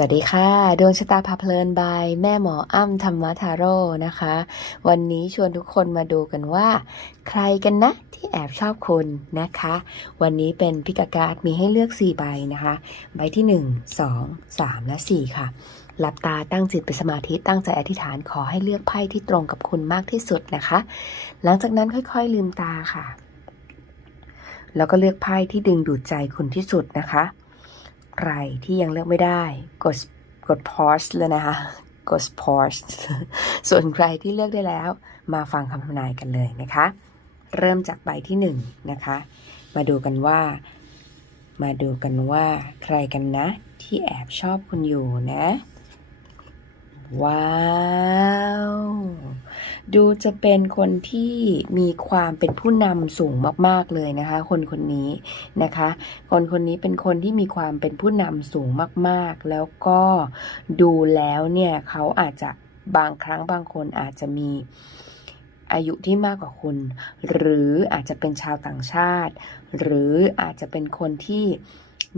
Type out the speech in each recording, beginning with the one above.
สวัสดีค่ะ ดวงชะตาพาเพลินบาย แม่หมออ้ำธรรมทาโร่นะคะ วันนี้ชวนทุกคนมาดูกันว่า ใครกันนะที่แอบชอบคุณนะคะ วันนี้เป็นพิกาการ์ดมีให้เลือก 4 ใบนะคะ ใบที่ 1 2 3 และ 4 ค่ะ หลับตาตั้งจิตเป็นสมาธิตั้งใจอธิษฐานขอให้เลือกไพ่ที่ตรงกับคุณมากที่สุดนะคะ หลังจากนั้นค่อยๆลืมตาค่ะ แล้วก็เลือกไพ่ที่ดึงดูดใจคุณที่สุดนะคะ ใครที่ยังเลือกไม่ได้ กดกด pause เลยนะคะ กด pause ส่วนใครที่เลือกได้แล้ว มาฟังคำทำนายกันเลยนะคะ เริ่มจากใบที่หนึ่งนะคะ มาดูกันว่า มาดูกันว่าใครกันนะ ที่แอบชอบคุณอยู่นะ ว้าว ดูจะเป็นคนที่มีความเป็นผู้นำสูงมาก ๆ เลยนะคะ คนคนนี้นะคะ คนคนนี้เป็นคนที่มีความเป็นผู้นำสูงมาก ๆ แล้วก็ดูแล้วเนี่ยเขาอาจจะบางครั้งบางคนอาจจะมีอายุที่มากกว่าคุณ หรืออาจจะเป็นชาวต่างชาติ หรืออาจจะเป็นคนที่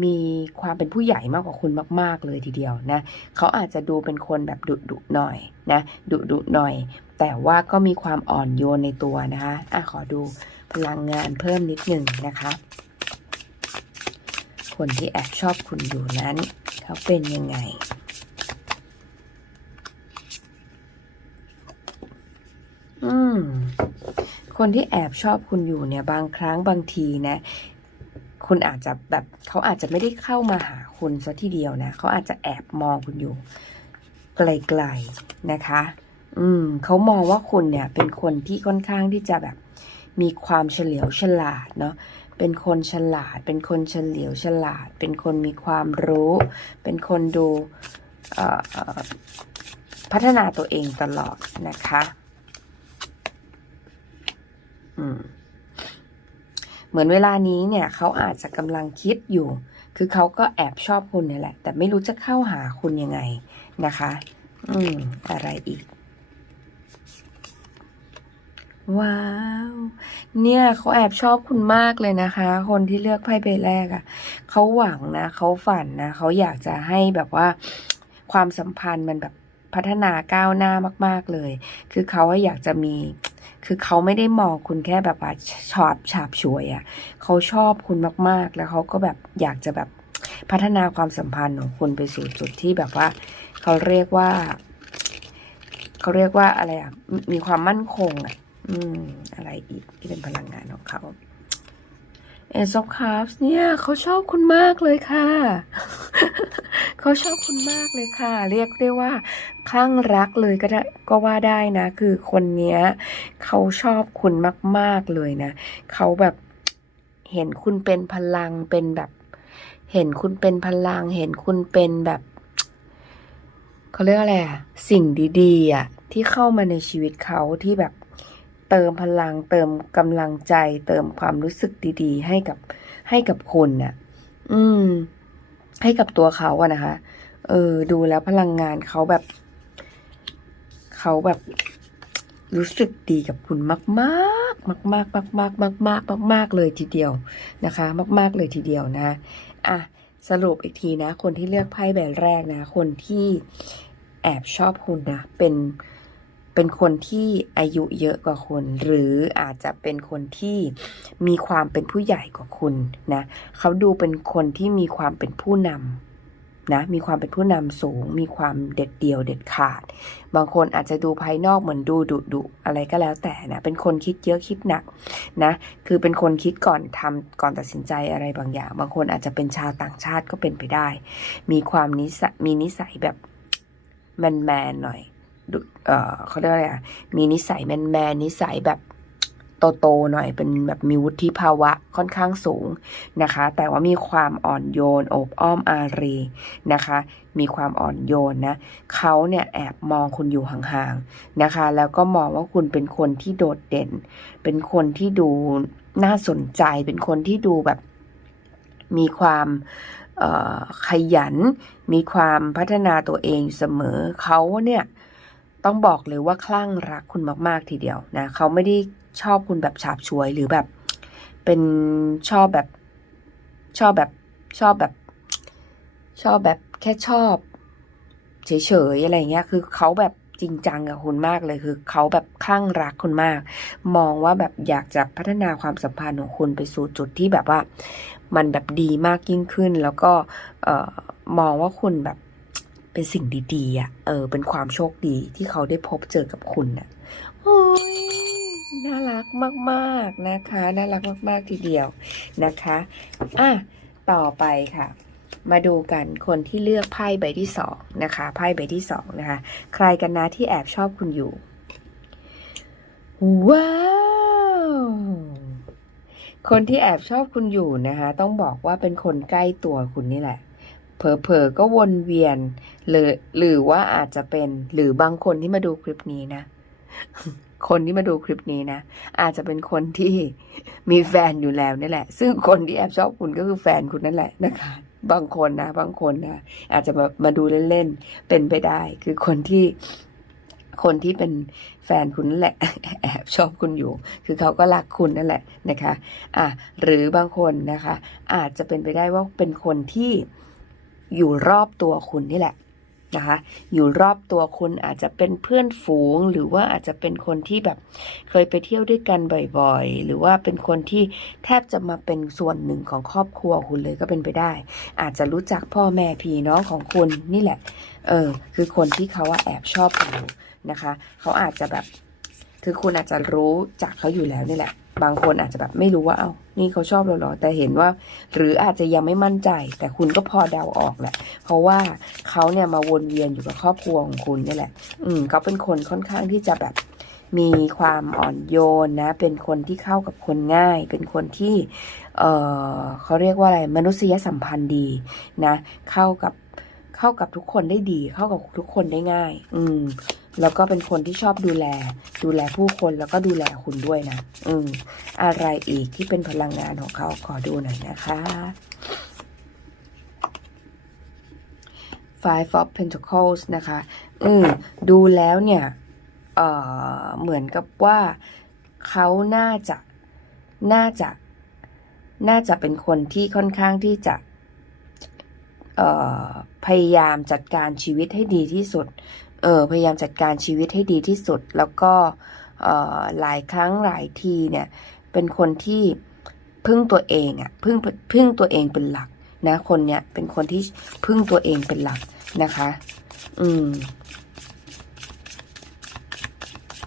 มีความเป็นผู้ใหญ่มากกว่าคุณมาก ๆ เลยทีเดียวนะเขาอาจจะดูเป็นคนแบบดุดุหน่อยนะดุดุหน่อย แต่ว่าก็มีความอ่อนโยนในตัวนะคะอะขอดูพลังงานเพิ่มนิดหนึ่งนะคะ คนที่แอบชอบคุณอยู่นั้น เขาเป็นยังไงอืมคนที่แอบชอบคุณอยู่เนี่ยบางครั้งบางทีนะ คุณอาจจะแบบเขาอาจจะไม่ได้เข้ามาหาคุณซะทีเดียวนะเขาอาจจะแอบมองคุณอยู่ ไกลๆนะคะ อืมเขามองว่าคุณเนี่ย เป็นคนที่ค่อนข้างที่จะแบบ มีความเฉลียวฉลาดเนาะเป็นคนฉลาด เป็นคนเฉลียวฉลาด เป็นคนมีความรู้ เป็นคนดูพัฒนาตัวเองตลอดนะคะ อืม เหมือนเวลานี้เนี่ยเขาอาจจะกำลังคิดอยู่ คือเขาก็แอบชอบคุณเนี่ยแหละ แต่ไม่รู้จะเข้าหาคุณยังไงนะคะ อืม อะไรอีก ว้าว เนี่ยเขาแอบชอบคุณมากเลยนะคะ คนที่เลือกไพ่ใบแรกอะ่ะเขาหวังนะเขาฝันนะเขาอยากจะให้แบบว่าความสัมพันธ์มันแบบพัฒนาก้าวหน้ามาก ๆ เลย คือเขาอะอยากจะมี คือเขาไม่ได้มองคุณแค่แบบว่าชอบฉาบฉวยอะ่ะเขาชอบคุณมากๆ แล้วเขาก็แบบอยากจะแบบพัฒนาความสัมพันธ์ของคุณไปสู่จุดที่แบบว่า เขาเรียกว่า เขาเรียกว่าอะไรอะมีความมั่นคงอะ อืม อะไรอีกที่เป็นพลังงานของเขาเอซอฟคาร์ฟเนี่ยเขาชอบคุณมากเลยค่ะ เขาชอบคุณมากเลยค่ะ เรียกได้ว่าคลั่งรักเลยก็ได้ก็ว่าได้นะ คือคนเนี้ยเขาชอบคุณมาก ๆเลยนะเขาแบบเห็นคุณเป็นพลังเป็นแบบ เห็นคุณเป็นพลัง เห็นคุณเป็นแบบเขาเรียกอะไรอะสิ่งดีๆอะที่เข้ามาในชีวิตเขาที่แบบเติมพลังเติมกำลังใจ เติมความรู้สึกดี ๆ ให้กับให้กับคุณน่ะ อืม ให้กับตัวเขาอะนะคะ เออ ดูแล้วพลังงานเขาแบบ เขาแบบรู้สึกดีกับคุณมากมากมากมากมากมากมากมากมากมากเลยทีเดียวนะคะ มากมากเลยทีเดียวนะอะสรุปอีกทีนะ คนที่เลือกไพ่ใบแรกนะ คนที่แอบชอบคุณนะ เป็น เป็นคนที่อายุเยอะกว่าคุณ หรืออาจจะเป็นคนที่มีความเป็นผู้ใหญ่กว่าคุณนะเขาดูเป็นคนที่มีความเป็นผู้นำนะมีความเป็นผู้นำสูง มีความเด็ดเดี่ยวเด็ดขาด บางคนอาจจะดูภายนอกเหมือนดูดุดุอะไรก็แล้วแต่นะเป็นคนคิดเยอะคิดหนักนะคือเป็นคนคิดก่อนทำก่อนตัดสินใจอะไรบางอย่าง บางคนอาจจะเป็นชาวต่างชาติก็เป็นไปได้ มีความนิสัยมีนิสัยแบบแมนแมนๆหน่อย เออเขาเรียกอะไรอะ มีนิสัยแมนแมนนิสัยแบบโตๆหน่อยเป็นแบบมีวุฒิภาวะค่อนข้างสูงนะคะ แต่ว่ามีความอ่อนโยนโอบอ้อมอารีนะคะ มีความอ่อนโยนนะเขาเนี่ยแอบมองคุณอยู่ห่างๆนะคะ แล้วก็มองว่าคุณเป็นคนที่โดดเด่น เป็นคนที่ดูน่าสนใจ เป็นคนที่ดูแบบมีความขยัน มีความพัฒนาตัวเองเสมอเขาเนี่ย ต้องบอกเลยว่าคลั่งรักคุณมาก ๆ ทีเดียวนะเขาไม่ได้ชอบคุณแบบฉาบฉวยหรือแบบ เป็นชอบแบบชอบแบบชอบแบบ ชอบแบบแค่ชอบเฉยๆอะไรเงี้ย คือเขาแบบจริงจังกับคุณมากเลยคือเขาแบบคลั่งรักคุณมาก มองว่าแบบอยากจะพัฒนาความสัมพันธ์ของคุณไปสู่จุดที่แบบว่า มันแบบดีมากยิ่งขึ้น แล้วก็เออมองว่าคุณแบบ เป็นสิ่งดีๆอะ เออ เป็นความโชคดีที่เขาได้พบเจอกับคุณน่ะโอ้ยน่ารักมากๆนะคะ น่ารักมากๆทีเดียวนะคะ อะ ต่อไปค่ะ มาดูกันคนที่เลือกไพ่ใบที่สองนะคะ ไพ่ใบที่สองนะคะ ใครกันนะที่แอบชอบคุณอยู่ ว้าวคนที่แอบชอบคุณอยู่นะคะ ต้องบอกว่าเป็นคนใกล้ตัวคุณนี่แหละ เผลอๆก็วนเวียน หรือหรือว่าอาจจะเป็น หรือบางคนที่มาดูคลิปนี้นะ คนที่มาดูคลิปนี้นะ อาจจะเป็นคนที่มีแฟนอยู่แล้วนี่แหละ ซึ่งคนที่แอบชอบคุณก็คือแฟนคุณนั่นแหละนะคะ บางคนนะ บางคนนะ อาจจะมามาดูเล่นๆ เป็นไปได้ คือคนที่คนที่เป็นแฟนคุณนั่นแหละ แอบชอบคุณอยู่ คือเขาก็รักคุณนั่นแหละนะคะ อะหรือบางคนนะคะ อาจจะเป็นไปได้ว่าเป็นคนที่ อยู่รอบตัวคุณนี่แหละนะคะอยู่รอบตัวคุณอาจจะเป็นเพื่อนฝูง หรือว่าอาจจะเป็นคนที่แบบเคยไปเที่ยวด้วยกันบ่อยๆ หรือว่าเป็นคนที่แทบจะมาเป็นส่วนหนึ่งของครอบครัวคุณเลยก็เป็นไปได้ อาจจะรู้จักพ่อแม่พี่น้องของคุณนี่แหละเออคือคนที่เขาว่าแอบชอบอยู่นะคะ เขาอาจจะแบบคือคุณอาจจะรู้จักเขาอยู่แล้วนี่แหละ บางคนอาจจะแบบไม่รู้ว่าเอ้านี่เขาชอบเราหรอแต่เห็นว่า หรืออาจจะยังไม่มั่นใจ แต่คุณก็พอเดาออกแหละ เพราะว่าเขาเนี่ยมาวนเวียนอยู่กับครอบครัวของคุณนี่แหละ อืมเขาเป็นคนค่อนข้างที่จะแบบมีความอ่อนโยนนะ เป็นคนที่เข้ากับคนง่าย เป็นคนที่ เออเขาเรียกว่าอะไรมนุษยสัมพันธ์ดีนะ เข้ากับเข้ากับทุกคนได้ดี เข้ากับทุกคนได้ง่าย อืม แล้วก็เป็นคนที่ชอบดูแล ดูแลผู้คนแล้วก็ดูแลคุณด้วยนะ อืม อะไรอีกที่เป็นพลังงานของเขาขอดูหน่อยนะคะ Five of Pentacles นะคะ อืม ดูแล้วเนี่ย เอ่อ เหมือนกับว่าเขาน่าจะ น่าจะ น่าจะเป็นคนที่ค่อนข้างที่จะ เอ่อ พยายามจัดการชีวิตให้ดีที่สุด เออพยายามจัดการชีวิตให้ดีที่สุด แล้วก็เออหลายครั้งหลายทีเนี่ยเป็นคนที่พึ่งตัวเองอะพึ่งพึ่งตัวเองเป็นหลักนะคนเนี้ยเป็นคนที่พึ่งตัวเองเป็นหลักนะคะ อืม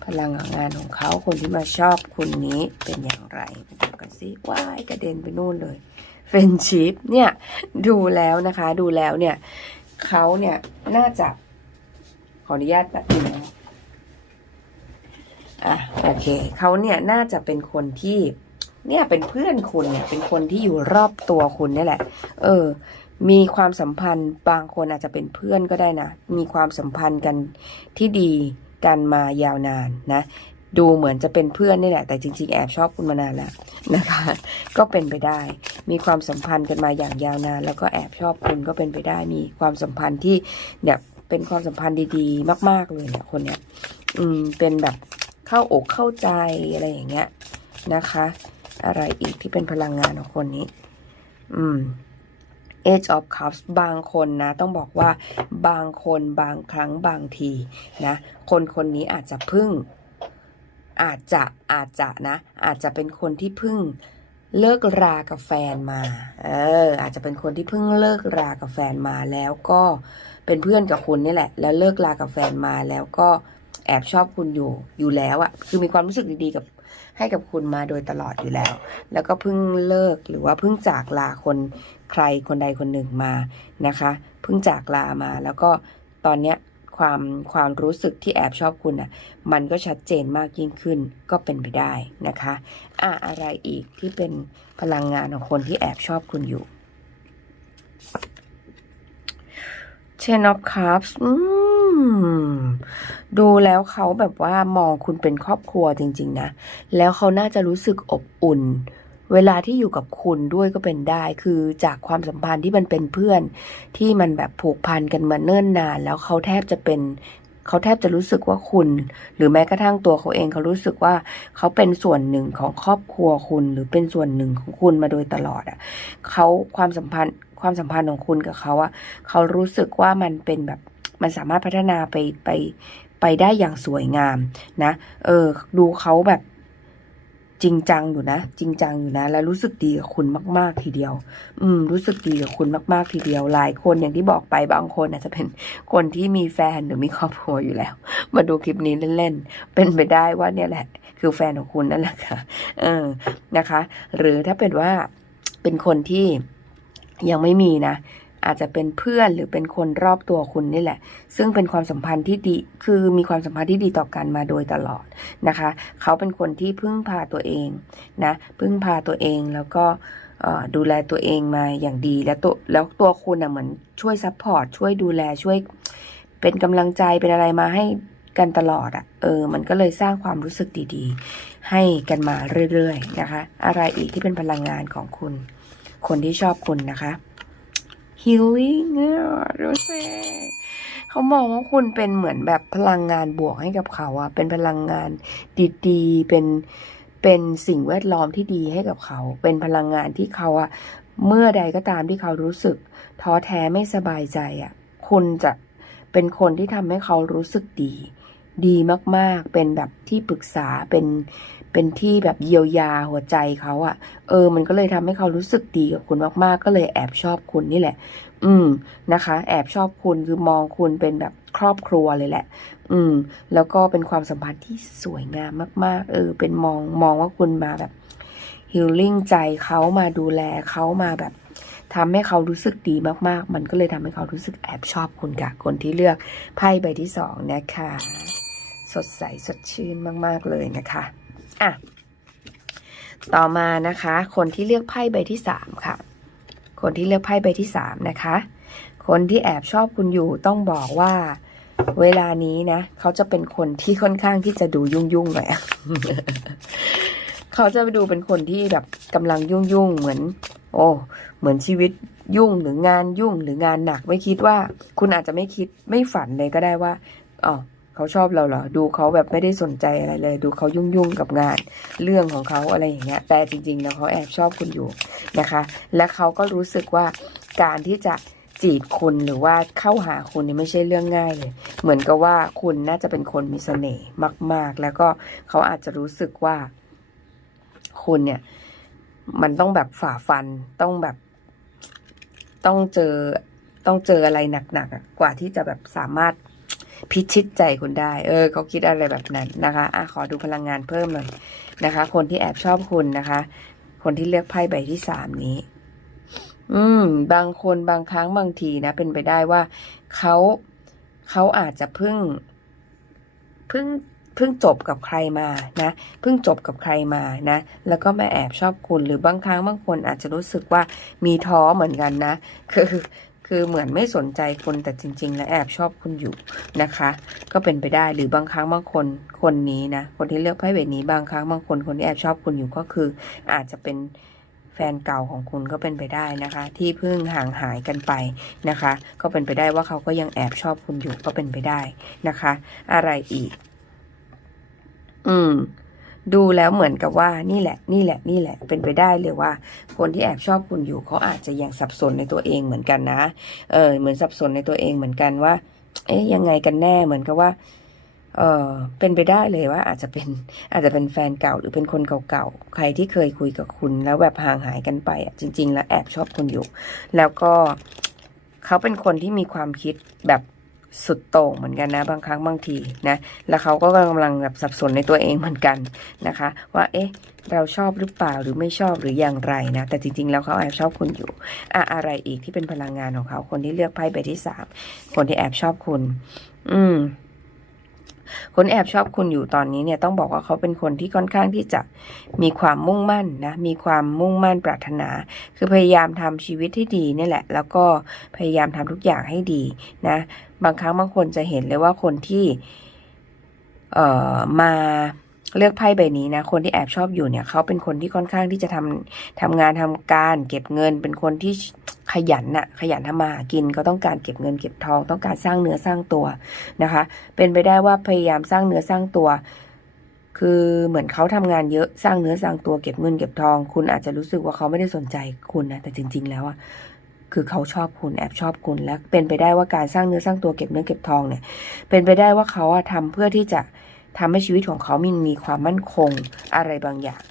พลังงานของเขาคนที่มาชอบคุณนี้เป็นอย่างไรไปดูกันสิว้ายกระเด็นไปนู่นเลยเฟรนชิพเนี่ย ดูแล้วนะคะ ดูแล้วเนี่ยเขาเนี่ยน่าจะ ออนุญาตแบบนี้นะอะโอเคเขาเนี่ยน่าจะเป็นคนที่ เนี่ยเป็นเพื่อนคุณเนี่ย เป็นคนที่อยู่รอบตัวคุณนี่แหละ เออ มีความสัมพันธ์บางคนอาจจะเป็นเพื่อนก็ได้นะ มีความสัมพันธ์กันที่ดีกันมายาวนานนะ ดูเหมือนจะเป็นเพื่อนนี่แหละ แต่จริง ๆ แอบชอบคุณมานานแล้วนะคะ ก็เป็นไปได้ มีความสัมพันธ์กันมาอย่างยาวนาน แล้วก็แอบชอบคุณก็เป็นไปได้ มีความสัมพันธ์ที่เนี่ย เป็นความสัมพันธ์ดีๆ มาก ๆเลยเนี่ยคนเนี้ยอืมเป็นแบบเข้าอกเข้าใจอะไรอย่างเงี้ยนะคะ อะไรอีกที่เป็นพลังงานของคนนี้ อืม Age of Cups บางคนนะ ต้องบอกว่าบางคนบางครั้งบางทีนะ คนคนนี้อาจจะพึ่ง อาจจะอาจจะนะ อาจจะเป็นคนที่พึ่งเลิกรากับแฟนมา เออ อาจจะเป็นคนที่เพิ่งเลิกรากับแฟนมาแล้วก็ เป็นเพื่อนกับคุณนี่แหละ แล้วเลิกรากับแฟนมาแล้วก็แอบชอบคุณอยู่อยู่แล้วอะคือมีความรู้สึกดีๆกับให้กับคุณมาโดยตลอดอยู่แล้ว แล้วก็เพิ่งเลิกหรือว่าเพิ่งจากลาคนใครคนใดคนหนึ่งมานะคะ เพิ่งจากลามา แล้วก็ตอนเนี้ยความความรู้สึกที่แอบชอบคุณอะ มันก็ชัดเจนมากยิ่งขึ้นก็เป็นไปได้นะคะ อะอะไรอีกที่เป็นพลังงานของคนที่แอบชอบคุณอยู่ Ten of Cups อืมดูแล้วเขาแบบว่ามองคุณเป็นครอบครัวจริง ๆ นะ แล้วเขาน่าจะรู้สึกอบอุ่น เวลาที่อยู่กับคุณด้วยก็เป็นได้ คือจากความสัมพันธ์ที่มันเป็นเพื่อน ที่มันแบบผูกพันกันมาเนิ่นนาน แล้วเขาแทบจะเป็นเขาแทบจะรู้สึกว่าคุณ หรือแม้กระทั่งตัวเขาเองเขารู้สึกว่าเขาเป็นส่วนหนึ่งของครอบครัวคุณ หรือเป็นส่วนหนึ่งของคุณมาโดยตลอดอะเขาความสัมพันธ์ ความสัมพันธ์ของคุณกับเขาอะเขารู้สึกว่ามันเป็นแบบมันสามารถพัฒนาไปไปไปได้อย่างสวยงามนะ เออ ดูเขาแบบจริงจังอยู่นะ จริงจังอยู่นะ แล้วรู้สึกดีกับคุณมาก ๆ ทีเดียว อืม รู้สึกดีกับคุณมากๆทีเดียว หลายคนอย่างที่บอกไปบางคนอาจจะเป็นคนที่มีแฟนหรือมีครอบครัวอยู่แล้ว มาดูคลิปนี้เล่นๆ เป็นไปได้ว่าเนี่ยแหละ คือแฟนของคุณนั่นแหละค่ะ เออ นะคะ หรือถ้าเป็นว่าเป็นคนที่ ยังไม่มีนะ อาจจะเป็นเพื่อนหรือเป็นคนรอบตัวคุณนี่แหละ ซึ่งเป็นความสัมพันธ์ที่ดีคือมีความสัมพันธ์ที่ดีต่อกันมาโดยตลอดนะคะ เขาเป็นคนที่พึ่งพาตัวเองนะพึ่งพาตัวเองแล้วก็ดูแลตัวเองมาอย่างดีแล้วตัวแล้วตัวคุณอะเหมือนช่วยซัพพอร์ตช่วยดูแลช่วยเป็นกำลังใจเป็นอะไรมาให้กันตลอดอะ เออ มันก็เลยสร้างความรู้สึกดีๆ ให้กันมาเรื่อยๆ นะคะ อะไรอีกที่เป็นพลังงานของคุณ คนที่ชอบคุณนะคะ healing เนี่ยดูสิเขามองว่าคุณเป็นเหมือนแบบพลังงานบวกให้กับเขาอะเป็นพลังงานดีๆ เป็นเป็นสิ่งแวดล้อมที่ดีให้กับเขา เป็นพลังงานที่เขาอะเมื่อใดก็ตามที่เขารู้สึก ท้อแท้ไม่สบายใจอะคุณจะเป็นคนที่ทำให้เขารู้สึกดี ดีมากๆ เป็นแบบที่ปรึกษาเป็น เป็นที่แบบเยียวยาหัวใจเขาอะเออ มันก็เลยทำให้เขารู้สึกดีกับคุณมากๆ ก็เลยแอบชอบคุณนี่แหละ อืมนะคะ แอบชอบคุณคือมองคุณเป็นแบบครอบครัวเลยแหละ อืม แล้วก็เป็นความสัมพันธ์ที่สวยงามมาก ๆ เออ เป็นมองมองว่าคุณมาแบบฮิลลิ่งใจเขามาดูแลเขามาแบบทำให้เขารู้สึกดีมากๆ มันก็เลยทำให้เขารู้สึกแอบชอบคุณกับคนที่เลือกไพ่ใบที่สองนะคะ สดใสสดชื่นมากๆเลยนะคะ อะต่อมานะคะ คนที่เลือกไพ่ใบที่สามค่ะ คนที่เลือกไพ่ใบที่สามนะคะ คนที่แอบชอบคุณอยู่ต้องบอกว่า เวลานี้นะเขาจะเป็นคนที่ค่อนข้างที่จะดูยุ่งยุ่งหน่อยเขาจะไปดูเป็นคนที่แบบกำลังยุ่งยุ่งเหมือน โอ้เหมือนชีวิตยุ่งหรืองานยุ่งหรืองานหนัก ไม่คิดว่า คุณอาจจะไม่คิดไม่ฝันเลยก็ได้ว่าอ๋อ เขาชอบเราเหรอ ดูเขาแบบไม่ได้สนใจอะไรเลย ดูเขายุ่งยุ่งๆกับงาน เรื่องของเขาอะไรอย่างเงี้ย แต่จริงๆแล้วเขาแอบชอบคุณอยู่นะคะ และเขาก็รู้สึกว่าการที่จะจีบคุณหรือว่าเข้าหาคุณนี่ไม่ใช่เรื่องง่ายเลย เหมือนกับว่าคุณน่าจะเป็นคนมีเสน่ห์มาก ๆ แล้วก็เขาอาจจะรู้สึกว่า คุณเนี่ย มันต้องแบบฝ่าฟันต้องแบบ ต้องเจอต้องเจออะไรหนักๆกว่าที่จะแบบสามารถ พิชิตใจคุณได้ เออ เขาคิดอะไรแบบนั้นนะคะอะขอดูพลังงานเพิ่มหน่อยนะคะ คนที่แอบชอบคุณนะคะ คนที่เลือกไพ่ใบที่สามนี้ อืม บางคนบางครั้งบางทีนะ เป็นไปได้ว่าเขาเขาอาจจะเพิ่งเพิ่งเพิ่งจบกับใครมานะเพิ่งจบกับใครมานะ แล้วก็มาแอบชอบคุณหรือบางครั้งบางคนอาจจะรู้สึกว่ามีท้อเหมือนกันนะ คือ คือเหมือนไม่สนใจคุณแต่จริง ๆ แล้วแอบชอบคุณอยู่นะคะ ก็เป็นไปได้หรือบางครั้งบางคนคนนี้นะคนที่เลือกไพ่ใบนี้บางครั้งบางคนคนที่แอบชอบคุณอยู่ก็คือ อาจจะเป็นแฟนเก่าของคุณก็เป็นไปได้นะคะ ที่เพิ่งห่างหายกันไปนะคะ ก็เป็นไปได้ว่าเขาก็ยังแอบชอบคุณอยู่ก็เป็นไปได้นะคะ อะไรอีก อืม ดูแล้วเหมือนกับว่านี่แหละ นี่แหละ นี่แหละ เป็นไปได้เลยว่า คนที่แอบชอบคุณอยู่เขาอาจจะยังสับสนในตัวเองเหมือนกันนะ เออ เหมือนสับสนในตัวเองเหมือนกันว่า เอ๊ยยังไงกันแน่เหมือนกับว่า เออเป็นไปได้เลยว่า อาจจะเป็น อาจจะเป็นแฟนเก่าหรือเป็นคนเก่าๆ ใครที่เคยคุยกับคุณ แล้วแบบห่างหายกันไปอะจริง ๆ แล้วแอบชอบคุณอยู่ แล้วก็เขาเป็นคนที่มีความคิดแบบ สุดโต่งเหมือนกันนะ บางครั้งบางทีนะแล้วเขาก็กำลังแบบสับสนในตัวเองเหมือนกันนะคะ ว่าเอ๊ะเราชอบหรือเปล่าหรือไม่ชอบหรืออย่างไรนะ แต่จริง ๆ แล้วเขาแอบชอบคุณอยู่อะอะไรอีกที่เป็นพลังงานของเขา คนที่เลือกไพ่ใบที่สามคนที่แอบชอบคุณ อืม คนแอบชอบคุณอยู่ตอนนี้เนี่ยต้องบอกว่าเขาเป็นคนที่ค่อนข้างที่จะมีความมุ่งมั่นนะมีความมุ่งมั่นปรารถนา คือพยายามทำชีวิตให้ดีนี่แหละ แล้วก็พยายามทำทุกอย่างให้ดีนะบางครั้งบางคนจะเห็นเลยว่าคนที่เอ่อมา เลือกไพ่ใบนี้นะ คนที่แอบชอบอยู่เนี่ยเขาเป็นคนที่ค่อนข้างที่จะทำทำงานทำการ เก็บเงิน เป็นคนที่ขยันน่ะ ขยันทำมาหากิน ก็ต้องการเก็บเงินเก็บทอง ต้องการสร้างเนื้อสร้างตัวนะคะ เป็นไปได้ว่าพยายามสร้างเนื้อสร้างตัว คือเหมือนเขาทำงานเยอะสร้างเนื้อสร้างตัวเก็บเงินเก็บทอง คุณอาจจะรู้สึกว่าเขาไม่ได้สนใจคุณนะแต่จริง ๆ แล้วอะคือเขาชอบคุณแอบชอบคุณและเป็นไปได้ว่าการสร้างเนื้อสร้างตัวเก็บเนื้อเก็บทองเนี่ย เป็นไปได้ว่าเขาอะทำเพื่อที่จะ ทำให้ชีวิตของเขามีมีความมั่นคงอะไรบางอย่าง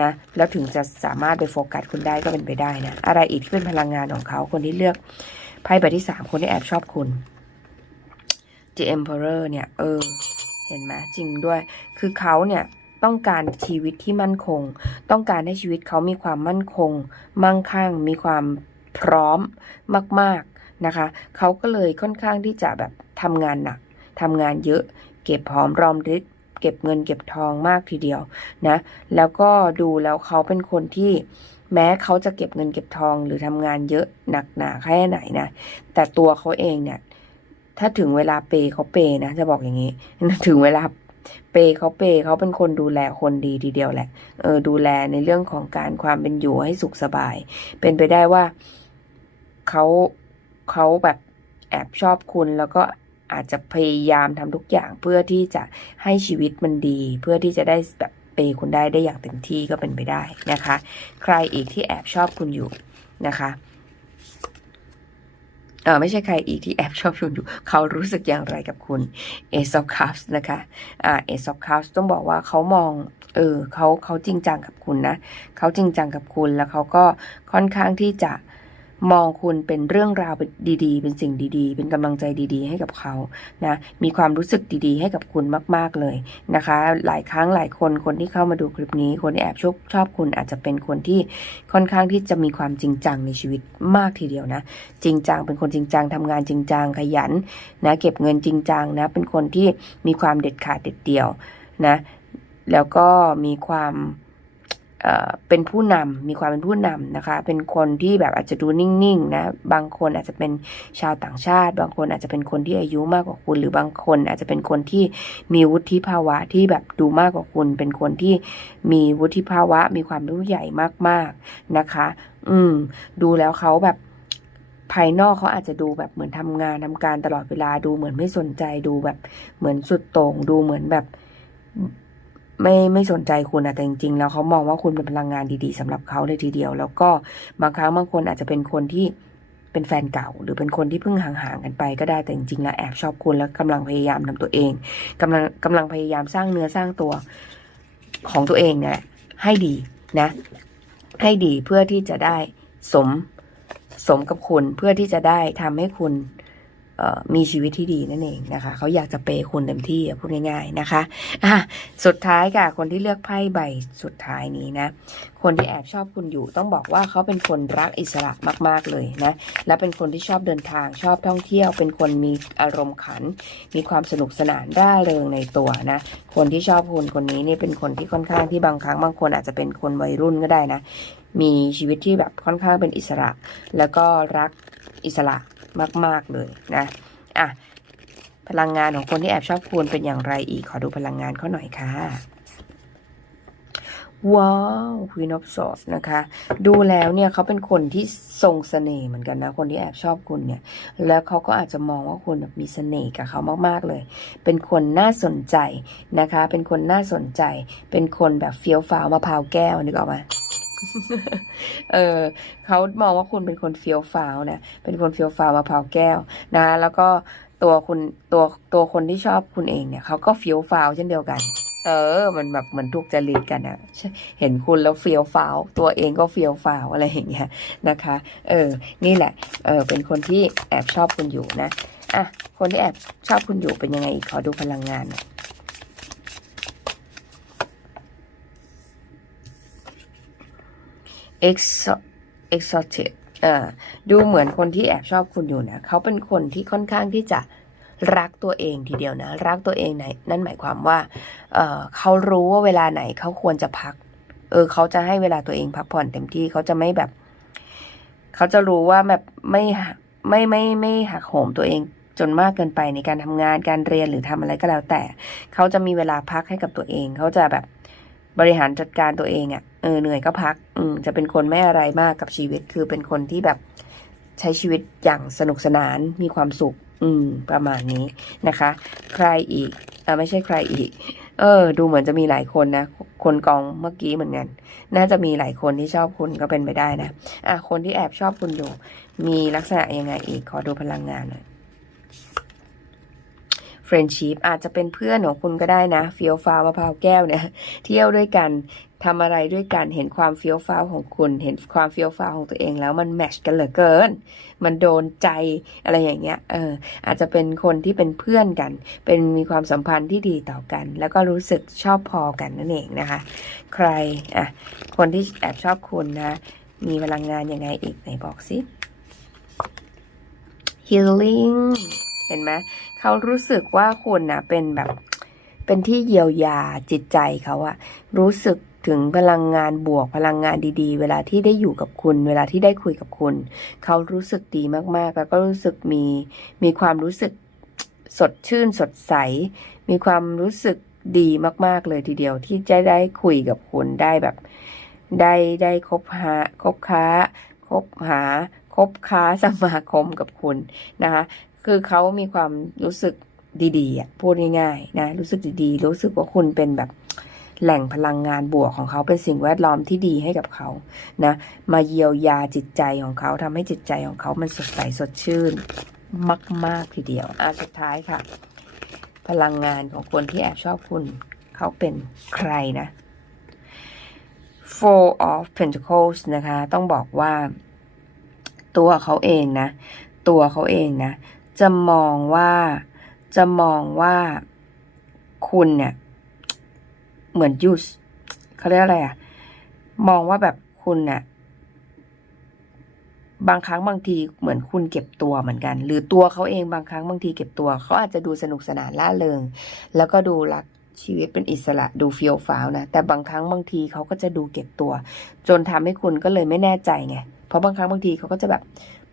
นะแล้วถึงจะสามารถไปโฟกัสคุณได้ก็เป็นไปได้นะ อะไรอีกที่เป็นพลังงานของเขาคนที่เลือกไพ่ใบที่สามคนที่แอบชอบคุณ The Emperor เนี่ยเออ เห็นไหมจริงด้วย คือเขาเนี่ยต้องการชีวิตที่มั่นคง ต้องการให้ชีวิตเขามีความมั่นคง มั่งคั่ง มีความพร้อมมาก ๆนะคะ เขาก็เลยค่อนข้างที่จะแบบทำงานหนักทำงานเยอะ เก็บหอมรอมริบเก็บเงินเก็บทองมากทีเดียวนะ แล้วก็ดูแล้วเขาเป็นคนที่แม้เขาจะเก็บเงินเก็บทองหรือทำงานเยอะหนักหนาแค่ไหนนะ แต่ตัวเขาเองเนี่ย ถ้าถึงเวลาเปย์เขาเปย์นะ จะบอกอย่างนี้ ถึงเวลาเปย์เขาเปย์เขาเป็นคนดูแลคนดีทีเดียวแหละ เออ ดูแลในเรื่องของการความเป็นอยู่ให้สุขสบาย เป็นไปได้ว่าเขาเขาแบบแอบชอบคุณแล้วก็ อาจจะพยายามทำทุกอย่างเพื่อที่จะให้ชีวิตมันดี เพื่อที่จะได้แบบเปคุณได้ได้อย่างเต็มที่ก็เป็นไปได้นะคะ ใครอีกที่แอบชอบคุณอยู่นะคะเออไม่ใช่ใครอีกที่แอบชอบคุณอยู่ เขารู้สึกอย่างไรกับคุณ Ace of Cups นะคะอ่า Ace of Cups ต้องบอกว่าเขามองเออเขาเขาจริงจังกับคุณนะเขาจริงจังกับคุณแล้วเขาก็ค่อนข้างที่จะ มองคุณเป็นเรื่องราวดีๆ เป็นสิ่งดีๆ เป็นกำลังใจดีๆ ให้กับเขานะมีความรู้สึกดีๆ ให้กับคุณมาก ๆเลยนะคะ หลายครั้งหลายคนคนที่เข้ามาดูคลิปนี้ คนที่แอบชอบชอบคุณอาจจะเป็นคนที่ค่อนข้างที่จะมีความจริงจังในชีวิตมากทีเดียวนะ จริงจังเป็นคนจริงจังทำงานจริงจังขยันนะเก็บเงินจริงจังนะเป็นคนที่มีความเด็ดขาดเด็ดเดี่ยวนะแล้วก็มีความ เเป็นผู้นำมีความเป็นผู้นำนะคะ เป็นคนที่แบบอาจจะดูนิ่งๆนะ บางคนอาจจะเป็นชาวต่างชาติ บางคนอาจจะเป็นคนที่อายุมากกว่าคุณ หรือบางคนอาจจะเป็นคนที่มีวุฒิภาวะที่แบบดูมากกว่าคุณ เป็นคนที่มีวุฒิภาวะ มีความรู้ใหญ่มากๆนะคะ อืม ดูแล้วเขาแบบภายนอกเขาอาจจะดูแบบเหมือนทำงานทำการตลอดเวลาดูเหมือนไม่สนใจดูแบบเหมือนสุดโต่งดูเหมือนแบบ ไม่ไม่สนใจคุณอะแต่จริงๆแล้วเขามองว่าคุณเป็นพลังงานดีๆสำหรับเขาเลยทีเดียว แล้วก็บางครั้งบางคนอาจจะเป็นคนที่เป็นแฟนเก่า หรือเป็นคนที่เพิ่งห่างๆกันไปก็ได้แต่จริงๆแล้วแอบชอบคุณแล้วกำลังพยายามทำตัวเองกำลังกำลังพยายามสร้างเนื้อสร้างตัวของตัวเองเนี่ยให้ดีนะ ให้ดีเพื่อที่จะได้สมสมกับคุณเพื่อที่จะได้ทำให้คุณ มีชีวิตที่ดีนั่นเองนะคะ เขาอยากจะเปย์คุณเต็มที่พูดง่าย ๆนะคะอะสุดท้ายค่ะ คนที่เลือกไพ่ใบสุดท้ายนี้นะ คนที่แอบชอบคุณอยู่ต้องบอกว่าเขาเป็นคนรักอิสระมาก ๆเลยนะ และเป็นคนที่ชอบเดินทางชอบท่องเที่ยว เป็นคนมีอารมณ์ขัน มีความสนุกสนานร่าเริงในตัวนะ คนที่ชอบคุณคนนี้นี่เป็นคนที่ค่อนข้างที่บางครั้งบางคนอาจจะเป็นคนวัยรุ่นก็ได้นะ มีชีวิตที่แบบค่อนข้างเป็นอิสระ แล้วก็รักอิสระ มาก ๆ เลยนะอะพลังงานของคนที่แอบชอบคุณเป็นอย่างไรอีกขอดูพลังงานเขาหน่อยค่ะว้าว Queen of Swords นะคะ ดูแล้วเนี่ยเขาเป็นคนที่ทรงเสน่ห์เหมือนกันนะ คนที่แอบชอบคุณเนี่ย แล้วเขาก็อาจจะมองว่าคุณมีเสน่ห์กับเขามากๆเลย เป็นคนน่าสนใจนะคะ เป็นคนน่าสนใจ เป็นคนแบบเฟี้ยวฟ้าวมะพร้าวแก้วนึกออกไหม เออเขามองว่าคุณเป็นคนเฟี้ยวฟ้าวนะ เป็นคนเฟี้ยวฟ้าวมะพร้าแก้วนะ แล้วก็ตัวคุณตัวตัวคนที่ชอบคุณเองเนี่ยเขาก็เฟี้ยวฟ้าวเช่นเดียวกัน เออ มันแบบเหมือนถูกจริตกันอะเห็นคุณแล้วเฟี้ยวฟ้าวตัวเองก็เฟี้ยวฟ้าวอะไรอย่างเงี้ยนะคะ เออ นี่แหละ เออ เป็นคนที่แอบชอบคุณอยู่นะ อะ คนที่แอบชอบคุณอยู่เป็นยังไงอีกขอดูพลังงานหน่อย exo exotic เอ่อดูเหมือนคนที่แอบชอบคุณอยู่นะเขาเป็นคนที่ค่อนข้างที่จะรักตัวเองทีเดียวนะ รักตัวเองไหนนั่นหมายความว่าเออเขารู้ว่าเวลาไหนเขาควรจะพัก เออเขาจะให้เวลาตัวเองพักผ่อนเต็มที่เขาจะไม่แบบ เขาจะรู้ว่าแบบไม่ไม่ไม่ไม่หักโหมตัวเองจนมากเกินไปในการทำงานการเรียนหรือทำอะไรก็แล้วแต่ เขาจะมีเวลาพักให้กับตัวเอง เขาจะแบบบริหารจัดการตัวเองอะ่ะ ออเหนื่อยก็พัก อืมจะเป็นคนไม่อะไรมากกับชีวิต คือเป็นคนที่แบบใช้ชีวิตอย่างสนุกสนานมีความสุข อืม ประมาณนี้นะคะ ใครอีกอ่าไม่ใช่ใครอีก เออ ดูเหมือนจะมีหลายคนนะ คนกองเมื่อกี้เหมือนกัน น่าจะมีหลายคนที่ชอบคุณก็เป็นไปได้นะอะคนที่แอบชอบคุณอยู่ มีลักษณะยังไงอีกขอดูพลังงานหน่อย friendship อาจจะเป็นเพื่อนของคุณก็ได้นะเฟียวฟ้ามะพร้าวแก้วเนี่ย เที่ยวด้วยกัน ทำอะไรด้วยกันเห็นความเฟี้ยวฟ้าวของคุณ เห็นความเฟี้ยวฟ้าวของตัวเองแล้วมันแมชกันเหลือเกิน มันโดนใจอะไรอย่างเงี้ยเอออาจจะเป็นคนที่เป็นเพื่อนกัน เป็นมีความสัมพันธ์ที่ดีต่อกัน แล้วก็รู้สึกชอบพอกันนั่นเองนะคะ ใครอะคนที่แอบชอบคุณนะ มีพลังงานยังไงอีกไหนบอกสิ healing เห็นไหมเขารู้สึกว่าคุณนะเป็นแบบเป็นที่เยียวยาจิตใจเขาอะรู้สึก ถึงพลังงานบวกพลังงานดีๆ เวลาที่ได้อยู่กับคุณ เวลาที่ได้คุยกับคุณ เขารู้สึกดีมากๆ แล้วก็รู้สึกมีมีความรู้สึกสดชื่นสดใส มีความรู้สึกดีมากๆเลยทีเดียวที่จะได้คุยกับคุณได้แบบ ได้ได้คบหาคบค้าคบหาคบค้าสมาคมกับคุณนะคะคือเขามีความรู้สึกดีๆอะพูดง่ายๆนะรู้สึกดีๆ รู้สึกว่าคุณเป็นแบบ แหล่งพลังงานบวกของเขาเป็นสิ่งแวดล้อมที่ดีให้กับเขานะ มาเยียวยาจิตใจของเขาทำให้จิตใจของเขามันสดใสสดชื่น มาก ๆ ทีเดียวอะสุดท้ายค่ะ พลังงานของคนที่แอบชอบคุณ เขาเป็นใครนะ Four of Pentacles นะคะ ต้องบอกว่า ตัวเขาเองนะ ตัวเขาเองนะ จะมองว่าจะมองว่าคุณเนี่ย เหมือนยูสเขาเรียกอะไรอะมองว่าแบบคุณเนี่ยบางครั้งบางทีเหมือนคุณเก็บตัวเหมือนกัน หรือตัวเขาเองบางครั้งบางทีเก็บตัว เขาอาจจะดูสนุกสนานล่าเริง แล้วก็ดูรักชีวิตเป็นอิสระดูเฟียวฟ้าวนะ แต่บางครั้งบางทีเขาก็จะดูเก็บตัว จนทำให้คุณก็เลยไม่แน่ใจไง เพราะบางครั้งบางทีเขาก็จะแบบ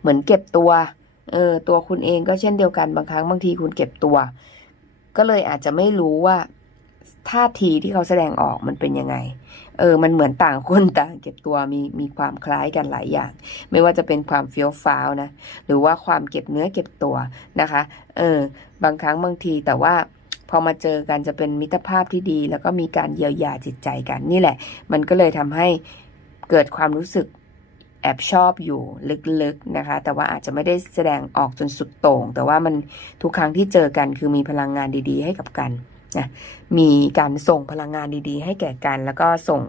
เหมือนเก็บตัว เออตัวคุณเองก็เช่นเดียวกันบางครั้งบางทีคุณเก็บตัว ก็เลยอาจจะไม่รู้ว่า ท่าทีที่เขาแสดงออกมันเป็นยังไง เออ มันเหมือนต่างคนต่างเก็บตัวมีมีความคล้ายกันหลายอย่าง ไม่ว่าจะเป็นความเฟี้ยวฟ้าวนะ หรือว่าความเก็บเนื้อเก็บตัวนะคะ เออ บางครั้งบางทีแต่ว่าพอมาเจอกันจะเป็นมิตรภาพที่ดี แล้วก็มีการเยียวยาจิตใจกันนี่แหละ มันก็เลยทำให้เกิดความรู้สึกแอบชอบอยู่ลึกๆนะคะ แต่ว่าอาจจะไม่ได้แสดงออกจนสุดโต่ง แต่ว่ามันทุกครั้งที่เจอกันคือมีพลังงานดี ๆ ให้กับกัน นะมีการส่งพลังงานดีๆ ให้แก่กัน แล้วก็ส่ง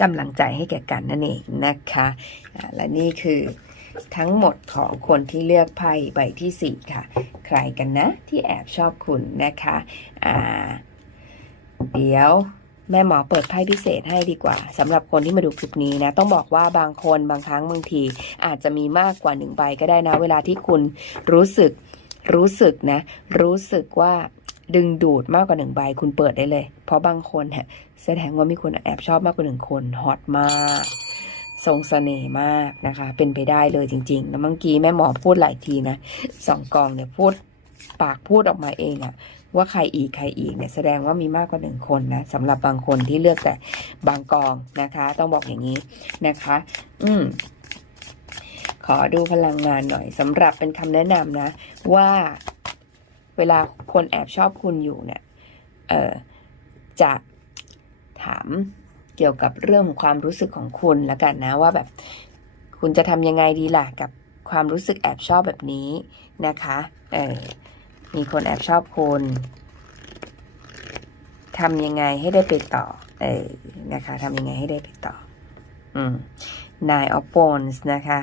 กำลังใจให้แก่กันนั่นเองนะคะและนี่คือทั้งหมดของคนที่เลือกไพ่ใบที่ 4 ค่ะ ใครกันนะที่แอบชอบคุณนะคะเดี๋ยวแม่หมอเปิดไพ่พิเศษให้ดีกว่าสำหรับคนที่มาดูคลิปนี้นะต้องบอกว่าบางคนบางครั้งบางที อาจจะมีมากกว่าหนึ่งใบก็ได้นะ เวลาที่คุณรู้สึกรู้สึกนะ รู้สึกว่า ดึงดูดมากกว่าหนึ่งใบคุณเปิดได้เลย เพราะบางคนเนี่ยแสดงว่ามีคนแอบชอบมากกว่าหนึ่งคนฮอตมากทรงสเสน่ห์มากนะคะ เป็นไปได้เลยจริงๆ แล้วเมื่อกี้แม่หมอพูดหลายทีนะสองกองเนี่ยพูดปากพูดออกมาเองอะว่าใครอีกใครอีกเนี่ยแสดงว่ามีมากกว่าหนึ่งคนนะสำหรับบางคนที่เลือกแต่บางกองนะคะ ต้องบอกอย่างนี้นะคะ อืมขอดูพลังงานหน่อยสำหรับเป็นคำแนะนำนะ ว่า เวลาคนแอบชอบคุณอยู่เนี่ย เออจะถามเกี่ยวกับเรื่องของความรู้สึกของคุณแล้วกันนะว่าแบบ คุณจะทำยังไงดีล่ะกับความรู้สึกแอบชอบแบบนี้นะคะ เออมีคนแอบชอบคุณทำยังไงให้ได้ไปต่อ เออนะคะทำยังไงให้ได้ไปต่อ อืม Nine of Wands นะคะ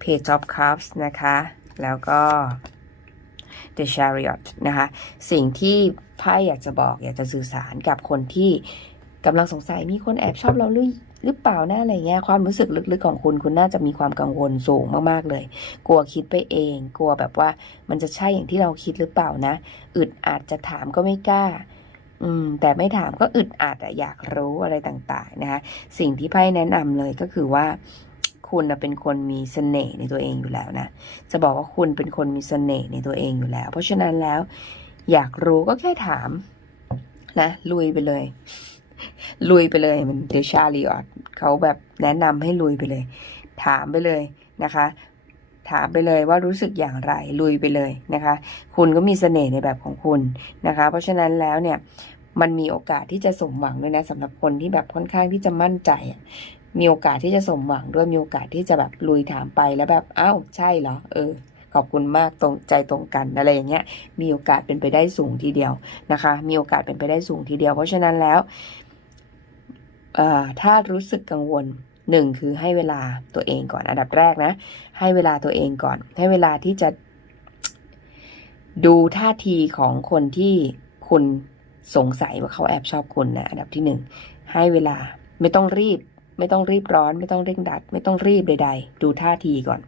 Page of Cups นะคะ แล้วก็ The Chariot นะคะ สิ่งที่ไพ่อยากจะบอก อยากจะสื่อสารกับคนที่กำลังสงสัยมีคนแอบชอบเราหรือหรือเปล่านะอะไรเงี้ยความรู้สึกลึกๆของคุณคุณน่าจะมีความกังวลสูงมากๆเลย กลัวคิดไปเอง กลัวแบบว่ามันจะใช่อย่างที่เราคิดหรือเปล่านะ อึดอัดจะถามก็ไม่กล้า อืม แต่ไม่ถามก็อึดอัดอะอยากรู้อะไรต่างๆนะคะ สิ่งที่ไพ่แนะนำเลยก็คือว่า คุณเป็นคนมีเสน่ห์ในตัวเองอยู่แล้วนะ จะบอกว่าคุณเป็นคนมีเสน่ห์ในตัวเองอยู่แล้ว เพราะฉะนั้นแล้ว อยากรู้ก็แค่ถามนะลุยไปเลย ลุยไปเลยมันเดชาลีออดเขาแบบแนะนำให้ลุยไปเลย ถามไปเลยนะคะ ถามไปเลยว่ารู้สึกอย่างไรลุยไปเลยนะคะ คุณก็มีเสน่ห์ในแบบของคุณนะคะ เพราะฉะนั้นแล้วเนี่ยมันมีโอกาสที่จะสมหวังด้วยนะสำหรับคนที่แบบค่อนข้างที่จะมั่นใจ มีโอกาสที่จะสมหวังด้วยมีโอกาสที่จะแบบลุยถามไปแล้วแบบอ้าวใช่เหรอ เออ ขอบคุณมากตรงใจตรงกันอะไรอย่างเงี้ย มีโอกาสเป็นไปได้สูงทีเดียวนะคะ มีโอกาสเป็นไปได้สูงทีเดียว เพราะฉะนั้นแล้วเอ่อถ้ารู้สึกกังวลหนึ่งคือให้เวลาตัวเองก่อนอันดับแรกนะ ให้เวลาตัวเองก่อน ให้เวลาที่จะ ดูท่าทีของคนที่คุณสงสัยว่าเขาแอบชอบคุณนะอันดับที่หนึ่งให้เวลาไม่ต้องรีบ ไม่ต้องรีบร้อน ไม่ต้องเร่งดัด ไม่ต้องรีบใด ๆ ดูท่าทีก่อน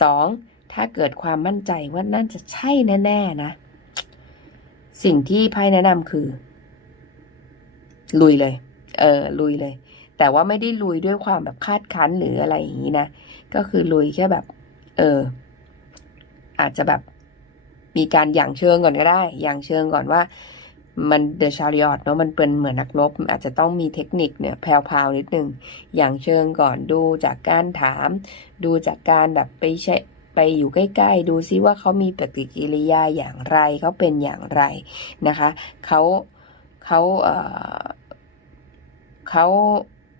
สองถ้าเกิดความมั่นใจว่านั่นจะใช่แน่ๆนะ สิ่งที่ไพ่แนะนำคือ ลุยเลย เออ ลุยเลย แต่ว่าไม่ได้ลุยด้วยความแบบคาดคั้นหรืออะไรอย่างนี้นะ ก็คือลุยแค่แบบ เออ อาจจะแบบ มีการหยั่งเชิงก่อนก็ได้หยั่งเชิงก่อนว่า มันเดอะชาริออตเนาะมันเป็นเหมือนนักรบอาจจะต้องมีเทคนิคเนี่ยแพรวๆนิดนึง อย่างเชิงก่อนดูจากการถาม ดูจากการแบบไปใช้ไปอยู่ใกล้ ๆ ดูซิว่าเขามีปฏิกิริยาอย่างไรเขาเป็นอย่างไรนะคะเขาเขาเอ่อเขา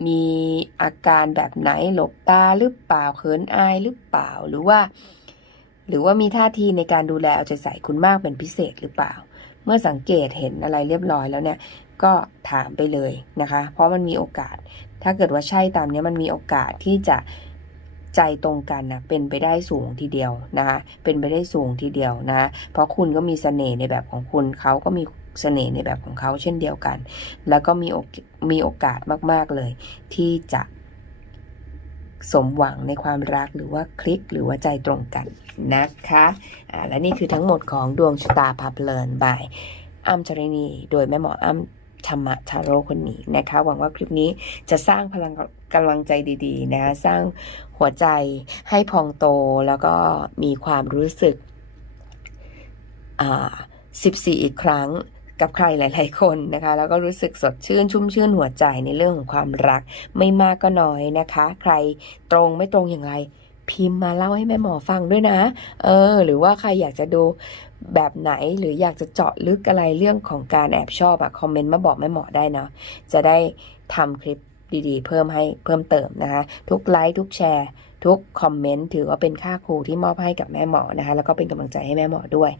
มีอาการแบบไหนหลบตาหรือเปล่าเขินอายหรือเปล่าหรือว่า หรือว่ามีท่าทีในการดูแลเอาใจใส่คุณมากเป็นพิเศษหรือเปล่า เมื่อสังเกตเห็นอะไรเรียบร้อยแล้วเนี่ย ก็ถามไปเลยนะคะ เพราะมันมีโอกาส ถ้าเกิดว่าใช่ตามนี้มันมีโอกาสที่จะใจตรงกันนะเป็นไปได้สูงทีเดียวนะคะเป็นไปได้สูงทีเดียวนะเพราะคุณก็มีเสน่ห์ในแบบของคุณเขาก็มีเสน่ห์ในแบบของเขาเช่นเดียวกัน แล้วก็มีมีโอกาสมาก ๆเลย ที่จะ สมหวังในความรักหรือว่าคลิกหรือว่าใจตรงกันนะคะอ่าและนี่คือทั้งหมดของดวงชะตาพาเพลินบายอ้ำจรินีโดยแม่หมออ้ำธรรมะทาโร่คนนี้นะคะ หวังว่าคลิปนี้จะสร้างพลังกำลังใจดีๆ นะ สร้างหัวใจให้พองโตแล้วก็มีความรู้สึกอ่า14 อีกครั้ง กับใครหลาย ๆ คนนะคะ แล้วก็รู้สึกสดชื่นชุ่มชื่นหัวใจในเรื่องของความรัก ไม่มากก็น้อยนะคะ ใครตรงไม่ตรงอย่างไร พิมพ์มาเล่าให้แม่หมอฟังด้วยนะ เออ หรือว่าใครอยากจะดูแบบไหนหรืออยากจะเจาะลึกอะไรเรื่องของการแอบชอบอะคอมเมนต์มาบอกแม่หมอได้เนาะจะได้ทำคลิปดีๆ เพิ่มให้เพิ่มเติมนะคะ ทุกไลค์ทุกแชร์ ทุกคอมเมนต์ถือว่าเป็นค่าครูที่มอบให้กับแม่หมอนะคะ แล้วก็เป็นกำลังใจให้แม่หมอด้วย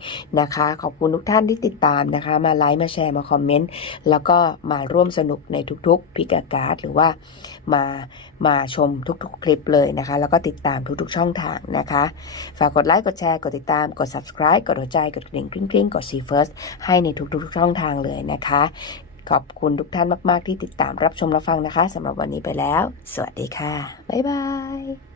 นะคะ ขอบคุณทุกท่านที่ติดตามนะคะ มาไลค์มาแชร์มาคอมเมนต์แล้วก็มาร่วมสนุกในทุกๆพิกาการ์ดหรือว่ามามาชมทุกๆ คลิปเลยนะคะ แล้วก็ติดตามทุกๆช่องทางนะคะ ฝากกดไลค์กดแชร์กดติดตามกด subscribe กดหัวใจกดกระดิ่งกริ๊งๆกด see first ให้ในทุกๆช่องทางเลยนะคะ ขอบคุณทุกท่านมาก ๆ ที่ติดตามรับชมรับฟังนะคะสำหรับวันนี้ไปแล้ว สวัสดีค่ะ บ๊ายบาย